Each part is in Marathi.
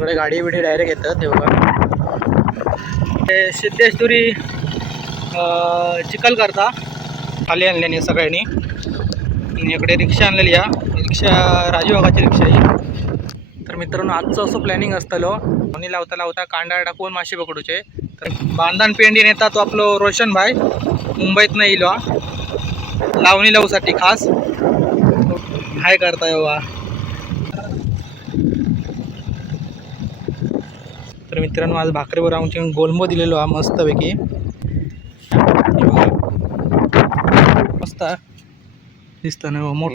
इकडे गाडी बिडी डायरेक्ट येतात. हे बघा हे सिद्धेश्वरी चिखल करता खाली आणल्याने सगळ्यांनी. आणि इकडे रिक्षा आणलेली या रिक्षा राजूबागाची रिक्षा ही. तर मित्रांनो आजचं असं प्लॅनिंग असतलो कोणी लावता लावता कांदा टाकून मासे पकडूचे. तर बांधण पेंडी नेता तो आपलो रोशन भाई मुंबईत नाही इलो लावणी लावूसाठी खास हाय करताय बा. तर मित्रांनो आज भाकरीवर आमची गोलमो दिलेलो हा मस्तपैकी मस्त दिसतं ना मोठ.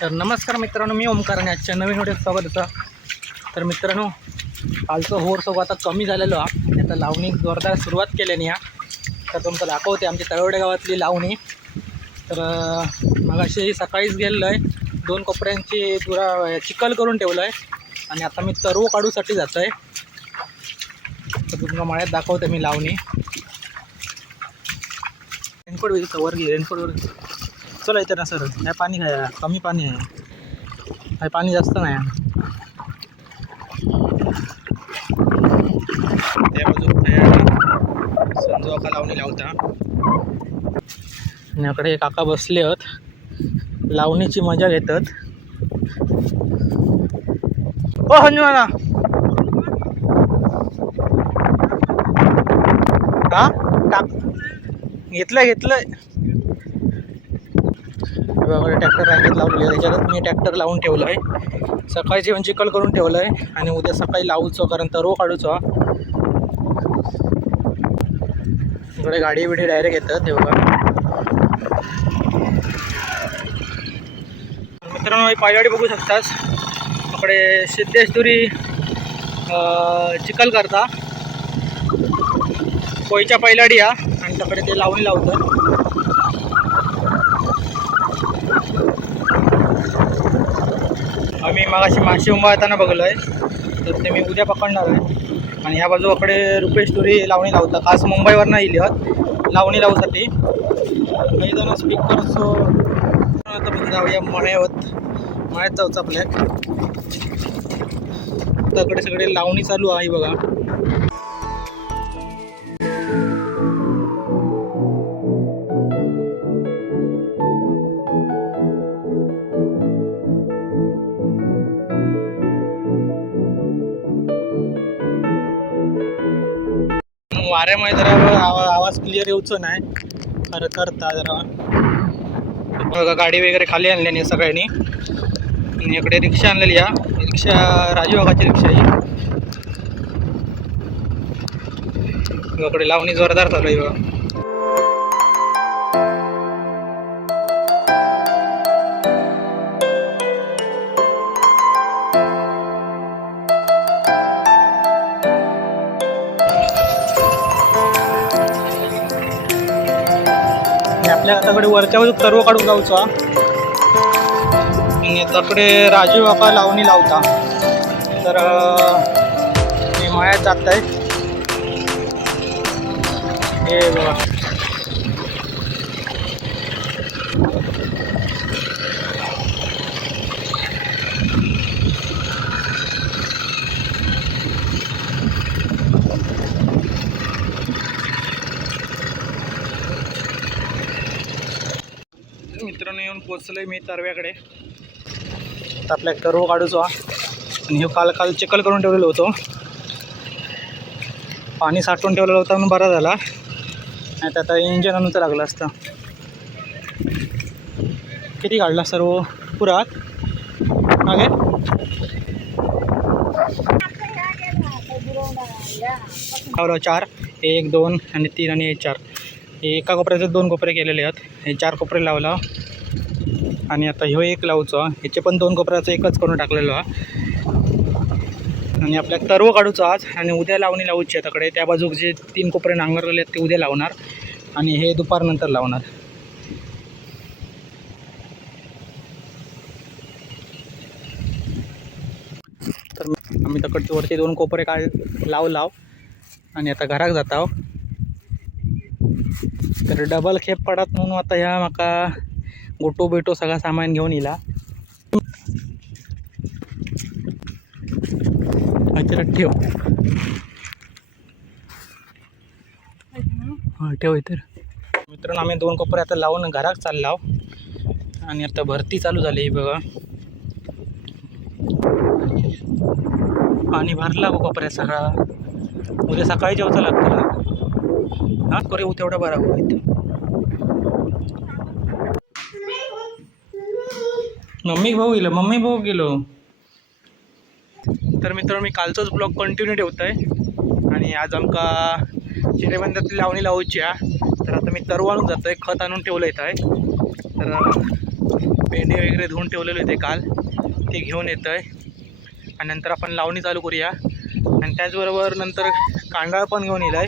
तर नमस्कार मित्रांनो, मी ओमकार आणि आजच्या नवीन व्हिडिओत स्वागत होतं. तर मित्रांनो कालचं होर सगळं आता कमी झालेलो हा. आता लावणी जोरदार सुरुवात केल्याने या. तर तुमचं दाखवते आमची तळवडे गावातली लावणी. तर मगाशी सकाळीच गेलेलो आहे, 2 कोपऱ्यांची पुरा चिखल करून ठेवलं आहे आणि आता मी तरव काढूसाठी जात आहे. तर तुम्हाला मळ्यात दाखवते मी लावणी. रेनकोट विकतं वर घे, रेनकोटवर चला इथे ना सर. नाही पाणी काय कमी पाणी आहे, काय पाणी जास्त नाही. त्या बाजू संजू काका लावणी लावता आणि इकडे काका बसले आहेत, लावणीची मजा घेतात. हो संजू ना हा टाक घेतलंय बघा. ट्रॅक्टर रांगेत लावलेली आहे, त्याच्यातच मी ट्रॅक्टर लावून ठेवलं आहे. सकाळची पण चिखल करून ठेवलं आहे आणि उद्या सकाळी लावूचो कारण तरव काढूचो. इकडे गाडी बिडी डायरेक्ट येतात. हे बघा मित्रांनो पायवाडी बघू शकतास. इकडे सिद्धेश्वरी चिखल करता कोयच्या पैलाडी या आणि तिकडे ते लावणी लावतं. आम्ही मगाशी मासे उंबाळताना बघलो आहे, तर ते मी उद्या पकडणार आहे. आणि ह्या बाजूकडे रुपेश्वरी लावणी लावतात, खास मुंबईवर नाही इली लावणी लावूसाठी. काही जण स्पीकर सो आता बघ जाऊया मळ्यात जाऊचं आपल्या. त्याकडे सगळे लावणी चालू आहे बघा. वाऱ्यामुळे जरा आवाज क्लिअर येऊच नाही करता जरा बघा. गाडी वगैरे खाली आणल्याने सगळ्यांनी. आणि इकडे रिक्षा आणलेली या रिक्षा राजूबागाची रिक्षा ही. इकडे लावणी जोरदार चालू आहे बघा. आपल्या हाताकडे वरच्या बाजू तरव काढून जाऊचो आणि त्याकडे राजू बाबा लावणी लावता. तर मी मळ्यात जात आहे. हे बघा मित्रांनो येऊन पोचलोय मी तरव्याकडे. तर आपल्या तरव काढूचो आणि हे काल चिखल करून ठेवलेलं होतं, पाणी साठवून ठेवलेलं होतं म्हणून बरा झाला. नाही तर आता इंजन आणूचं लागलं असतं. किती काढला सर्व पुरात मागे? लावलं 4, 1, 2 आणि 3 आणि 4. एका कोपऱ्याचे 2 कोपरे केलेले आहेत. हे 4 कोपरे लावला आणि आता ह्यो एक लावचो. ह्याचे पण 2 कोपऱ्याचं एकच करून टाकलेलो आणि आपल्या तरव काढूचो आज. आणि उद्या लावणी लावूची आहे तकडे. त्या बाजूक जे 3 कोपरे नांगरलेले आहेत ते उद्या लावणार आणि हे दुपारनंतर लावणार. तर आम्ही तकडचे वरचे 2 कोपरे लाव आणि आता घराक जाता. तर डबल खेप पडत म्हणून आता ह्या म्हाका गोटो बिटो सगळा सामान घेऊन येला. ठेव ठेव इतर. मित्रांनो आम्ही 2 कोपरे आता लावून घरात चाललो आणि आता भरती चालू झाली बघा. पाणी भरला गो कोपऱ्यात सगळा. उद्या सकाळी जेवचा लागतं ना. हा करे तेवढा बरा होईल. मम्मी भाऊ गेलो. तर मित्रांनो मी कालचोच ब्लॉग कंटिन्यू ठेवतो आहे आणि आज आमका चिरेबंदातली लावणी लावूची आहे. तर आता मी तरु आणून जातो आहे. खत आणून ठेवलं येत आहे. तर पेंडे वगैरे धुवून ठेवलेले होते काल, ते घेऊन येतं आहे आणि नंतर आपण लावणी चालू करूया. आणि त्याचबरोबर नंतर कांडाळ पण घेऊन येईल आहे.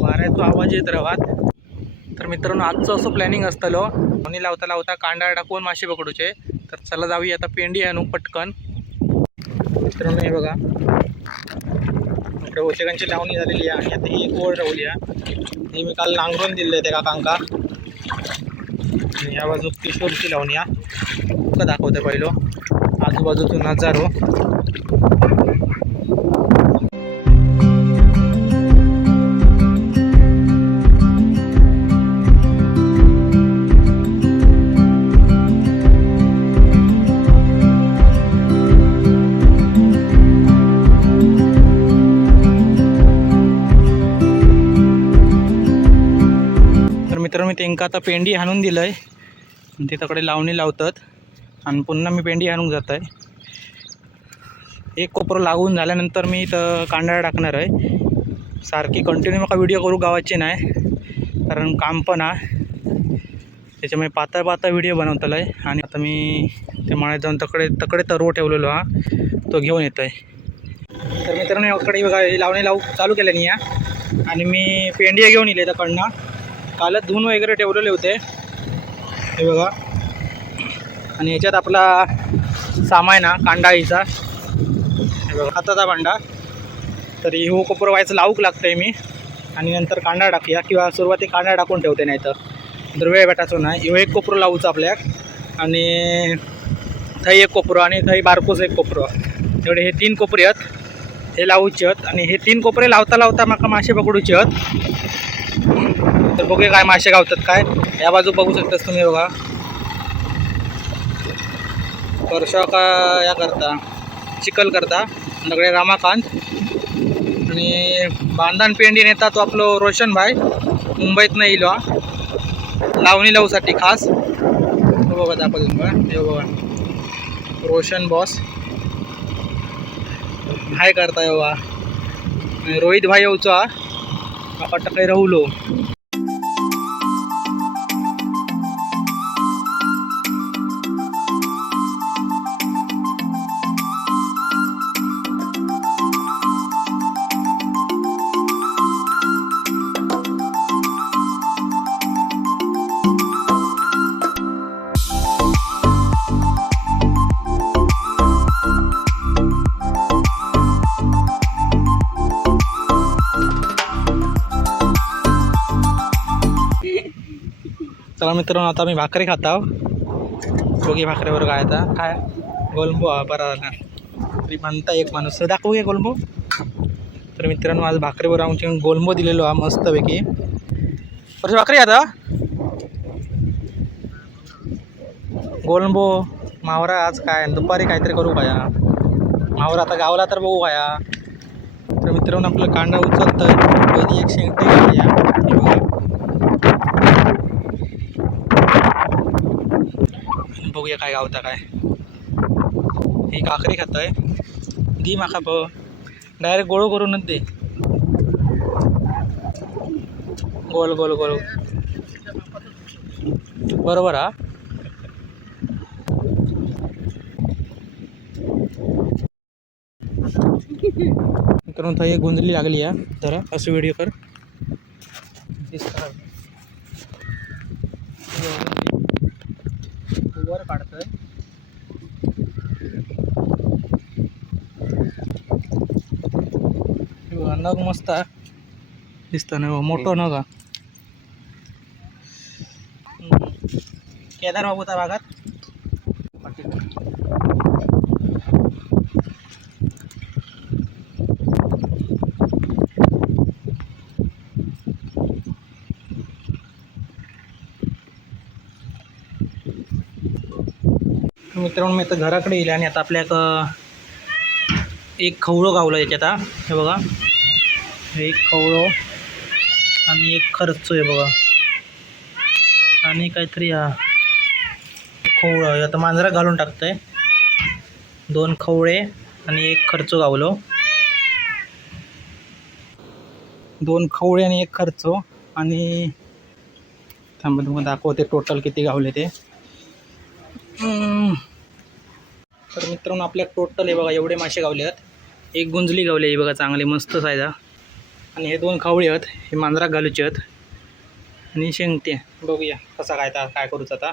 वाऱ्याचा आवाज येत राहत. तर मित्रांनो आजचं असं प्लॅनिंग असतं लावणी लावता लावता कांडाळ टाकून मासे पकडूचे. तर चला जाऊया आता पेंडी आणू पटकन. मित्रांनो हे बघा आपल्या ओशेकांची लावणी झालेली आहे आणि आता ही एक ओळ राहली आहे. ही मी काल नांगरून दिले त्या काकांका. आणि या बाजू किशोरची लावणी आहे. का दाखवते पहिलं आजूबाजूचा नजारो. मित्रांनो मी त्यांना आता पेंडी हाणून दिलं आहे आणि ते तकडे लावणी लावतात आणि पुन्हा मी पेंडी हाणून जात आहे. एक कोपरं लागून झाल्यानंतर मी इथं कांडाळा टाकणार आहे. सारखी कंटिन्यू मला व्हिडिओ करू गावाची नाही कारण काम पण आहे, त्याच्यामुळे पातळ व्हिडिओ बनवतलं आहे. आणि आता मी ते माळ्यात जाऊन तकडे तरव ठेवलेलो हा तो घेऊन येतो आहे. तर मित्रांनो इकडे बघा लावणी चालू केल्याने या आणि मी पेंडी घेऊन येले त्याकडनं. कालच धुवून वगैरे ठेवलेले होते हे बघा. आणि याच्यात आपला सामान आहे कांडाळीचा हे बघा हाताचा भांडा. तर हो कोपर व्हायचं लावूक लागतं आहे मी आणि नंतर कांदा टाकूया किंवा सुरुवाती कांदा टाकून ठेवते. नाही तर वेळ भेटायचो नाही. ह्यो एक कोपरं लावूचं आपल्याक आणि थंय एक कोपरं आणि थंय बारकोच एक कोपरं. एवढे हे 3 कोपरे आहेत हे लावूचे आहेत. आणि हे 3 कोपरे लावता लावता माका मासे पकडूचे आहेत. तर बघूया काय मासे गावतात काय. या बाजू बघू शकतास तुम्ही बघा वर्षा का या करता चिखल करता सगळे रामाकांत. आणि बांधण पेंडी नेता तो आपलं रोशन भाई मुंबईत नाही इलो लावणी लावूसाठी खास. तो बघा दाखवतो बघा हे बघा रोशन बॉस हाय करता बघा. रोहित भाई येऊचा आपण काही राहुलो. चला मित्रांनो आता मी भाकरी खाता. बघी भाकरीवर काय आता काय गोलंबो बरा झाला तरी म्हणता एक माणूस दाखवू घे गोलंबो. तर मित्रांनो आज भाकरीवर आमची गोलंबो दिलेलो हा मस्तपैकी. परत भाकरी आता गोलंबो मावरा आज काय दुपारी काहीतरी करू खाया. मावरा आता गावला तर बघू खाया. तर मित्रांनो आपलं कांदा उचलतंय पहिली एक शेंगटे घालूया. बघूया काय गावता काय. ही काकरी खाताय दी माका ब डायरेक्ट गोळ करूनच दे. गोल गोल गोल बरोबर हा. मित्रांनो थंय एक गोंधळी लागली आहे जरा असं व्हिडिओ कर. वर काढतोय नग मस्त दिसतं ना मोठं नग. केदार बाबूच्या भागात. मित्रांनो मी आता घराकडे येईल आणि आता आपल्या एक खवळं गावलं याच्यात. हे बघा, एक खवळं आणि एक खर्च आहे बघा, आणि काहीतरी हा खवळं आता मांजरा घालून टाकतंय. 2 खवळे आणि एक खर्च गावलो. 2 खवळे आणि एक खर्च. आणि थांबा तुम्हाला दाखवते टोटल किती गावले ते. तर मित्रांनो आपल्या टोटल हे बघा एवढे मासे गावले आहेत. एक गुंजली गावली आहे बघा, चांगली मस्त सायजा. आणि हे 2 खवळे आहेत, हे मांजरा घालूचे आहेत. आणि शेंगते बघूया कसा काय करूच आता.